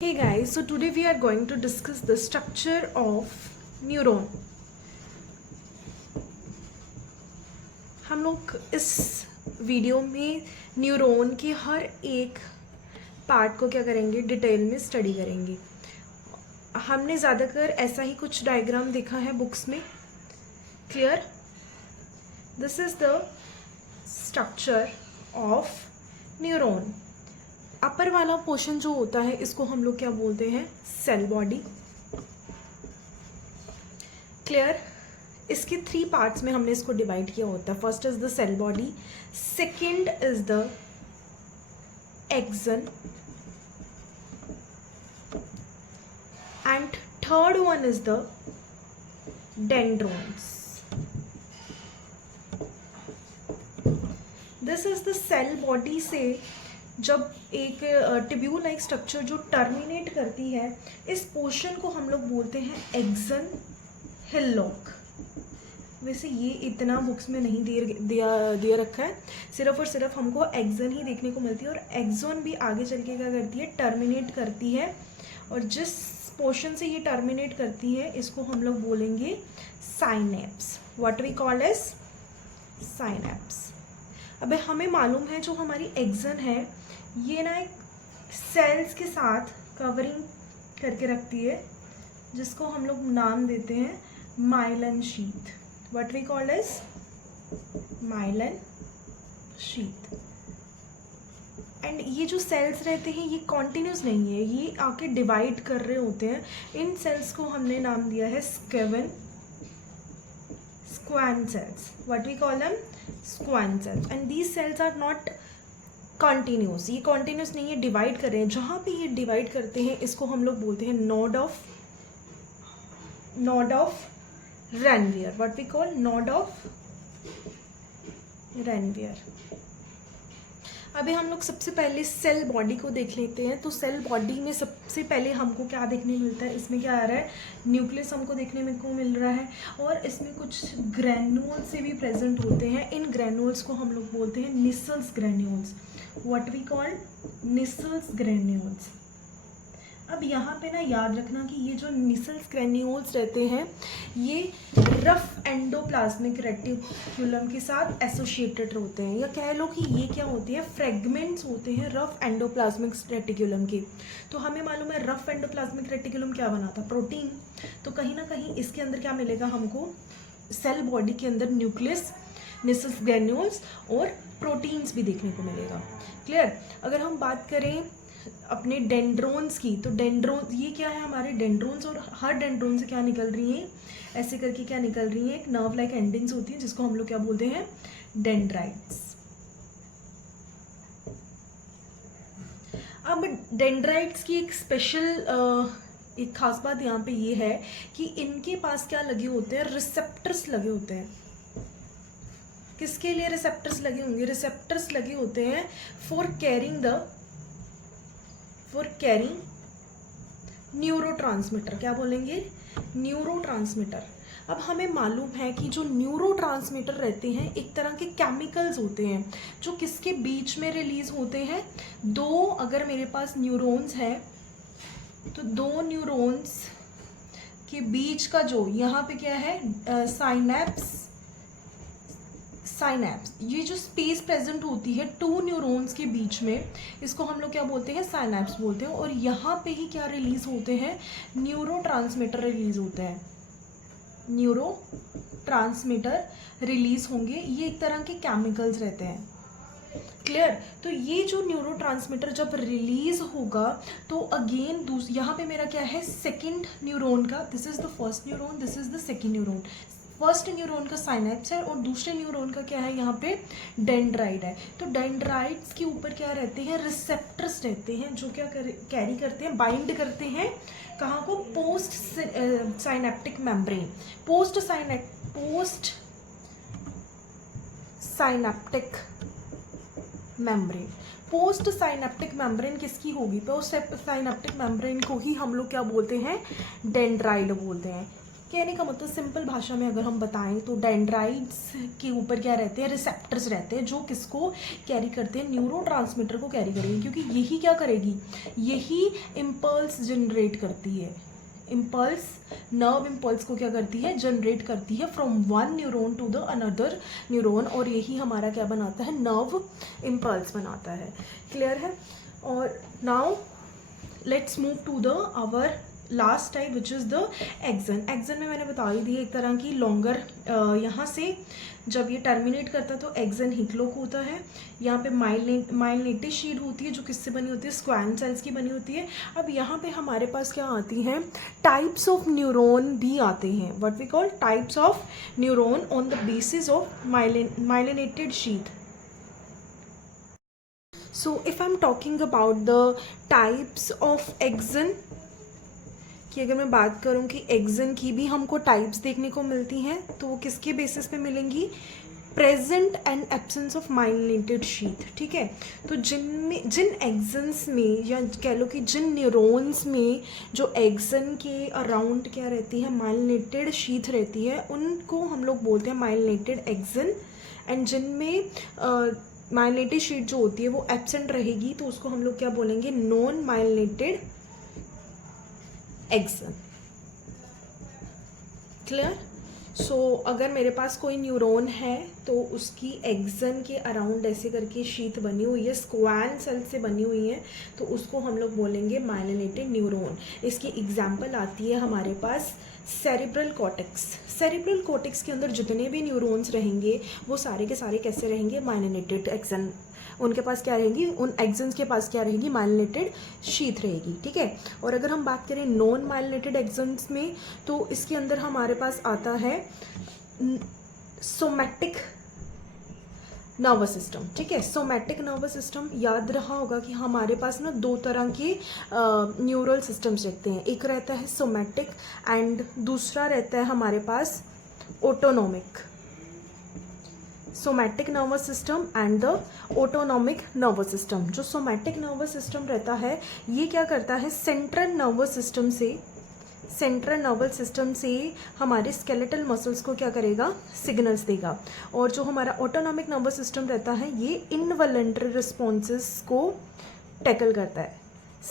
Hey guys, so today we are going to discuss the structure of neuron. हम लोग इस video में neuron के हर एक पार्ट को क्या करेंगे, डिटेल में स्टडी करेंगे. हमने ज़्यादातर ऐसा ही कुछ डायग्राम देखा है बुक्स में. Clear? This is the structure of neuron. Upper वाला पोर्शन जो होता है इसको हम लोग क्या बोलते हैं, सेल बॉडी. क्लियर? इसके 3 पार्ट्स में हमने इसको डिवाइड किया होता है. First is the cell body, second is the axon and third one is the dendrons. This is the cell body से जब एक ट्यूब्यूल लाइक स्ट्रक्चर जो टर्मिनेट करती है, इस पोर्शन को हम लोग बोलते हैं एक्सन हिलॉक. वैसे ये इतना बुक्स में नहीं दिया रखा है, सिर्फ और सिर्फ हमको एक्सन ही देखने को मिलती है. और एक्सन भी आगे चल के क्या करती है, टर्मिनेट करती है. और जिस पोर्शन से ये टर्मिनेट करती है इसको हम लोग बोलेंगे synapse. What we call as synapse. अब हमें मालूम है जो हमारी एक्सन है ये ना एक सेल्स के साथ कवरिंग करके रखती है, जिसको हम लोग नाम देते हैं myelin sheath. What we call as myelin sheath. And ये जो सेल्स रहते हैं ये कॉन्टिन्यूस नहीं है, ये आके डिवाइड कर रहे होते हैं. इन सेल्स को हमने नाम दिया है स्क्वेन cells. What we call them? Squamous cells. And these cells are not continuous. ये continuous नहीं है, डिवाइड कर रहे हैं. जहाँ पे ये डिवाइड करते हैं इसको हम लोग बोलते हैं node of Ranvier. What we call node of Ranvier. अभी हम लोग सबसे पहले सेल बॉडी को देख लेते हैं. तो सेल बॉडी में सबसे पहले हमको क्या देखने मिलता है, इसमें क्या आ रहा है, न्यूक्लियस हमको देखने को मिल रहा है. और इसमें कुछ ग्रैन्यूल्स से भी प्रेजेंट होते हैं. इन ग्रैन्यूल्स को हम लोग बोलते हैं Nissl's granules. What we call Nissl's granules. अब यहाँ पे ना याद रखना कि ये जो निसल्स ग्रैन्यूल्स रहते हैं ये रफ एंडोप्लाज्मिक रेटिकुलम के साथ एसोसिएटेड होते हैं, या कह लो कि ये क्या होती है, फ्रेगमेंट्स होते हैं रफ एंडोप्लाज्मिक रेटिकुलम के. तो हमें मालूम है रफ एंडोप्लाज्मिक रेटिकुलम क्या बनाता, प्रोटीन. तो कहीं ना कहीं इसके अंदर क्या मिलेगा हमको, सेल बॉडी के अंदर न्यूक्लियस, निसल्स ग्रैन्यूल्स और प्रोटीन्स भी देखने को मिलेगा. क्लियर? अगर हम बात करें अपने डेंड्रोन्स की, तो डेंड्रोन ये क्या है, हमारे डेंड्रोन्स. और हर डेंड्रोन से क्या निकल रही हैं, ऐसे करके क्या निकल रही है, एक नर्व लाइक एंडिंग्स होती हैं जिसको हम लोग क्या बोलते हैं, डेंड्राइट्स. अब डेंड्राइट्स की एक स्पेशल एक खास बात यहाँ पे ये है कि इनके पास क्या लगे होते हैं, रिसेप्टर्स लगे होते हैं. किसके लिए रिसेप्टर्स लगे होंगे, रिसेप्टर्स लगे होते हैं फॉर कैरिंग न्यूरोट्रांसमीटर. क्या बोलेंगे, न्यूरोट्रांसमीटर. अब हमें मालूम है कि जो न्यूरोट्रांसमीटर रहते हैं एक तरह के केमिकल्स होते हैं जो किसके बीच में रिलीज होते हैं, दो, अगर मेरे पास न्यूरॉन्स है तो दो न्यूरॉन्स के बीच का जो यहाँ पे क्या है, साइनेप्स. ये जो स्पेस प्रेजेंट होती है 2 न्यूरॉन्स के बीच में, इसको हम लोग क्या बोलते हैं, साइनेप्स बोलते हैं. और यहाँ पे ही क्या रिलीज होते हैं, न्यूरोट्रांसमीटर रिलीज होते हैं. न्यूरोट्रांसमीटर रिलीज होंगे, ये एक तरह के केमिकल्स रहते हैं. क्लियर? तो ये जो न्यूरोट्रांसमीटर जब रिलीज होगा तो अगेन यहाँ पे मेरा क्या है, सेकेंड न्यूरॉन का, this is the first neuron, this is the second neuron. First neuron का साइनेप्स है और दूसरे न्यूरॉन का क्या है, यहाँ पे डेंड्राइट है. तो डेंड्राइट्स के ऊपर क्या रहते हैं, रिसेप्टर्स रहते हैं जो क्या कैरी करते हैं, बाइंड करते हैं कहाँ को, post synaptic membrane. Post synaptic membrane किसकी होगी, पोस्ट साइनेप्टिक मेम्ब्रेन को ही हम लोग क्या बोलते हैं, डेंड्राइट बोलते हैं. कहने का मतलब सिंपल भाषा में अगर हम बताएं तो डेंड्राइट्स के ऊपर क्या रहते हैं, रिसेप्टर्स रहते हैं, जो किसको कैरी करते हैं, न्यूरोट्रांसमीटर को कैरी करेगी, क्योंकि यही क्या करेगी, यही इम्पल्स जनरेट करती है। इम्पल्स, नर्व इम्पल्स को क्या करती है, जनरेट करती है from one neuron to the another neuron, और यही हमारा क्या बनाता है, नर्व इम्पल्स बनाता है। क्लियर है। और now let's move to the our last type which is the axon. Axon में मैंने बता ही दी एक तरह की लॉन्गर, यहाँ से जब ये टर्मिनेट करता है तो एक्सन हिकलोक होता है। यहाँ पे माइलिनेटेड शीट होती है जो किससे बनी होती है, स्क्वैन सेल्स की बनी होती है। अब यहाँ पे हमारे पास क्या आती हैं, टाइप्स ऑफ न्यूरॉन भी आते हैं, what we call types of neuron on the basis of myelinated sheet. So if I'm talking about the types of axon, कि अगर मैं बात करूं कि एक्सन की भी हमको टाइप्स देखने को मिलती हैं, तो वो किसके बेसिस पे मिलेंगी, present and absence of myelinated sheath. ठीक है। तो जिन एक्सन्स में, या कह लो कि जिन न्यूरॉन्स में जो एक्सन के अराउंड क्या रहती है, माइलिनेटेड शीथ रहती है, उनको हम लोग बोलते हैं माइलिनेटेड एक्सन। एंड जिनमें माइलिनेटेड शीट जो होती है वो एब्सेंट रहेगी, तो उसको हम लोग क्या बोलेंगे, नॉन माइलिनेटेड एक्सन। क्लियर। सो अगर मेरे पास कोई न्यूरॉन है तो उसकी एक्सन के अराउंड ऐसे करके शीट बनी हुई है, स्क्वैन सेल से बनी हुई है, तो उसको हम लोग बोलेंगे माइलिनेटेड न्यूरॉन। इसकी एग्जांपल आती है हमारे पास सेरिब्रल कॉर्टेक्स। सेरिब्रल कॉर्टेक्स के अंदर जितने भी न्यूरॉन्स रहेंगे वो सारे के सारे कैसे रहेंगे, माइलिनेटेड एक्सन। उनके पास क्या रहेगी, उन एक्सन्स के पास क्या रहेगी, माइलिनेटेड शीथ रहेगी। ठीक है। और अगर हम बात करें नॉन माइलिनेटेड एक्सन्स में, तो इसके अंदर हमारे पास आता है सोमैटिक नर्वस सिस्टम। ठीक है। सोमैटिक नर्वस सिस्टम, याद रहा होगा कि हमारे पास ना दो तरह के न्यूरल सिस्टम्स रहते हैं, एक रहता है सोमैटिक एंड दूसरा रहता है हमारे पास autonomic. Somatic nervous system and the autonomic nervous system. जो सोमैटिक नर्वस सिस्टम रहता है ये क्या करता है, सेंट्रल नर्वस सिस्टम से हमारे स्केलेटल मसल्स को क्या करेगा, सिग्नल्स देगा। और जो हमारा ऑटोनॉमिक नर्वस सिस्टम रहता है ये इनवॉलंटरी रिस्पॉन्सेस को टैकल करता है।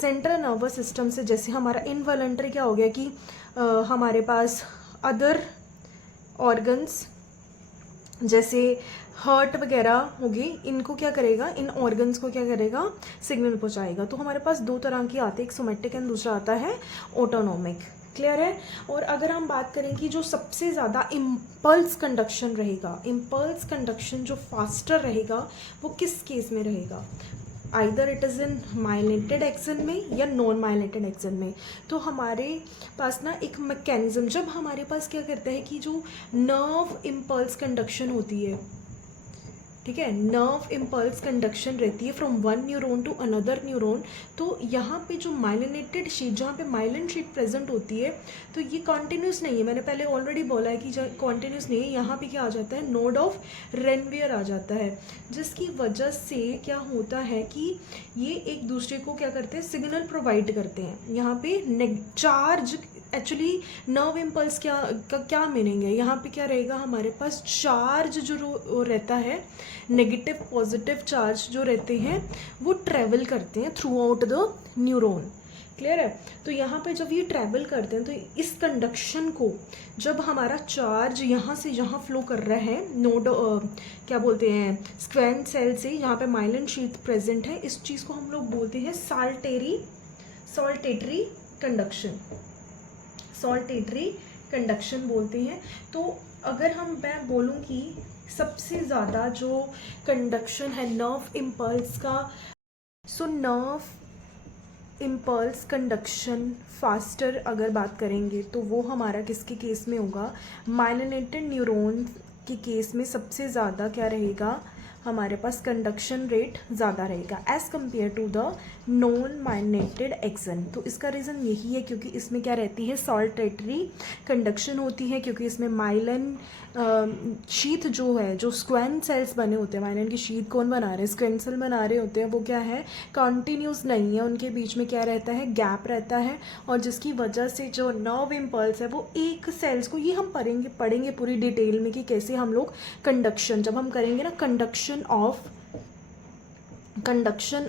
सेंट्रल नर्वस सिस्टम से जैसे हमारा इनवॉलंटरी क्या हो गया कि हमारे पास अदर ऑर्गन्स जैसे हार्ट वगैरह होगी, इनको क्या करेगा, इन ऑर्गन्स को क्या करेगा, सिग्नल पहुंचाएगा। तो हमारे पास दो तरह की आती है, एक सोमैटिक एंड दूसरा आता है ऑटोनॉमिक। क्लियर है। और अगर हम बात करें कि जो सबसे ज़्यादा इम्पल्स कंडक्शन रहेगा, इम्पल्स कंडक्शन जो फास्टर रहेगा वो किस केस में रहेगा, either it is in myelinated action में या नॉन माइलिनेटेड एक्सन में। तो हमारे पास ना एक मैकेनिज्म, जब हमारे पास क्या करता है कि जो नर्व इम्पल्स कंडक्शन होती है, ठीक है, नर्व इम्पल्स कंडक्शन रहती है from one neuron to another neuron, तो यहाँ पे जो माइलिनेटेड शीट, जहाँ पे माइलिन शीट प्रेजेंट होती है, तो ये कॉन्टिन्यूस नहीं है। मैंने पहले ऑलरेडी बोला है कि कॉन्टिन्यूस नहीं है, यहाँ पे क्या आ जाता है, नोड ऑफ रेनवियर आ जाता है, जिसकी वजह से क्या होता है कि ये एक दूसरे को क्या करते हैं, सिग्नल प्रोवाइड करते हैं। यहाँ पे चार्ज, एक्चुअली नर्व इम्पल्स क्या मीनिंग है, यहाँ पे क्या रहेगा, हमारे पास चार्ज जो रहता है, नेगेटिव पॉजिटिव चार्ज जो रहते हैं वो ट्रैवल करते हैं through out the neuron. Clear है। तो यहाँ पे जब ये ट्रैवल करते हैं तो इस कंडक्शन को, जब हमारा चार्ज यहाँ से यहाँ फ्लो कर रहा है, नोड क्या बोलते हैं, स्क्वैन सेल से यहाँ पे माइलिन शीट प्रेजेंट है, इस चीज़ को हम लोग बोलते हैं सॉल्टेटरी कंडक्शन बोलते हैं। तो अगर मैं बोलूँ कि सबसे ज़्यादा जो कंडक्शन है नर्व इम्पल्स का, so nerve impulse conduction faster अगर बात करेंगे तो वो हमारा किसके केस में होगा, माइलिनेटेड न्यूरॉन के केस में सबसे ज़्यादा क्या रहेगा, हमारे पास कंडक्शन रेट ज़्यादा रहेगा as compare to the non myelinated axon. तो इसका रीज़न यही है क्योंकि इसमें क्या रहती है, सॉल्टेटरी कंडक्शन होती है, क्योंकि इसमें माइलिन शीथ जो है, जो स्क्वेन सेल्स बने होते हैं, माइलिन की शीथ कौन बना रहे हैं, स्क्वेन सेल बना रहे होते हैं, वो क्या है, कॉन्टीन्यूस नहीं है, उनके बीच में क्या रहता है, गैप रहता है, और जिसकी वजह से जो नर्व इम्पल्स है वो एक सेल्स को, ये हम पढ़ेंगे पूरी डिटेल में कि कैसे हम लोग कंडक्शन, जब हम करेंगे ना कंडक्शन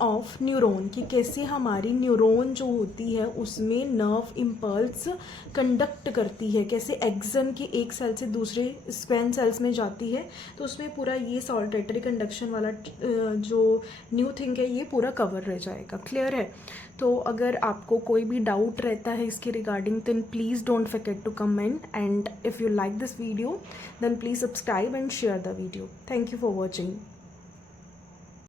ऑफ न्यूरॉन, कि कैसे हमारी न्यूरॉन जो होती है उसमें नर्व इम्पल्स कंडक्ट करती है, कैसे एक्सन के एक सेल से दूसरे स्क्वेन सेल्स में जाती है। तो उसमें पूरा ये सॉल्टेटरी कंडक्शन वाला जो न्यू थिंग है ये पूरा कवर रह जाएगा। क्लियर है? तो अगर आपको कोई भी डाउट रहता है इसके regarding, then please don't forget to comment, and if you like this video then please subscribe and share the video. Thank you for watching.